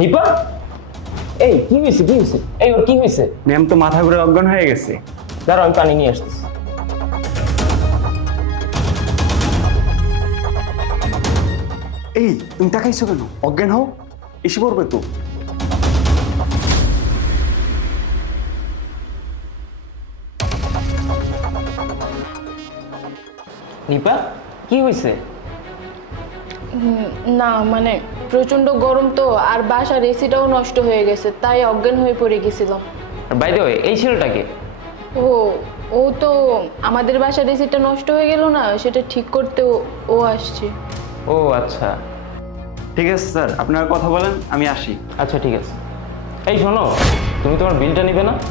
নিপা, এই কি হয়েছে কি হয়েছে? এই ওর কি হয়েছে? ম্যাম তো মাথা ঘুরে অজ্ঞান হয়ে গেছে। দাঁড়াও, আমি পানি নিয়ে আসতেছি। এই তুমি তাকাইছো কেন? অজ্ঞান হও, এসে পড়বে তো। নিপা, কি হয়েছে? না মানে প্রচন্ড গরম তো, আর বাসার এসিটাও নষ্ট হয়ে গেছে, তাই অজ্ঞান হয়ে পড়ে গেছিলাম। আর বাই দ্য ওয়ে, এই ছেলেটাকে? ও ও তো আমাদের বাসার এসিটা নষ্ট হয়ে গেল না, সেটা ঠিক করতে ও আসছে। ও আচ্ছা। ঠিক আছে স্যার, আপনারা কথা বলেন, আমি আসি। আচ্ছা ঠিক আছে। এই শোনো, তুমি তোমার বিলটা নিবে না?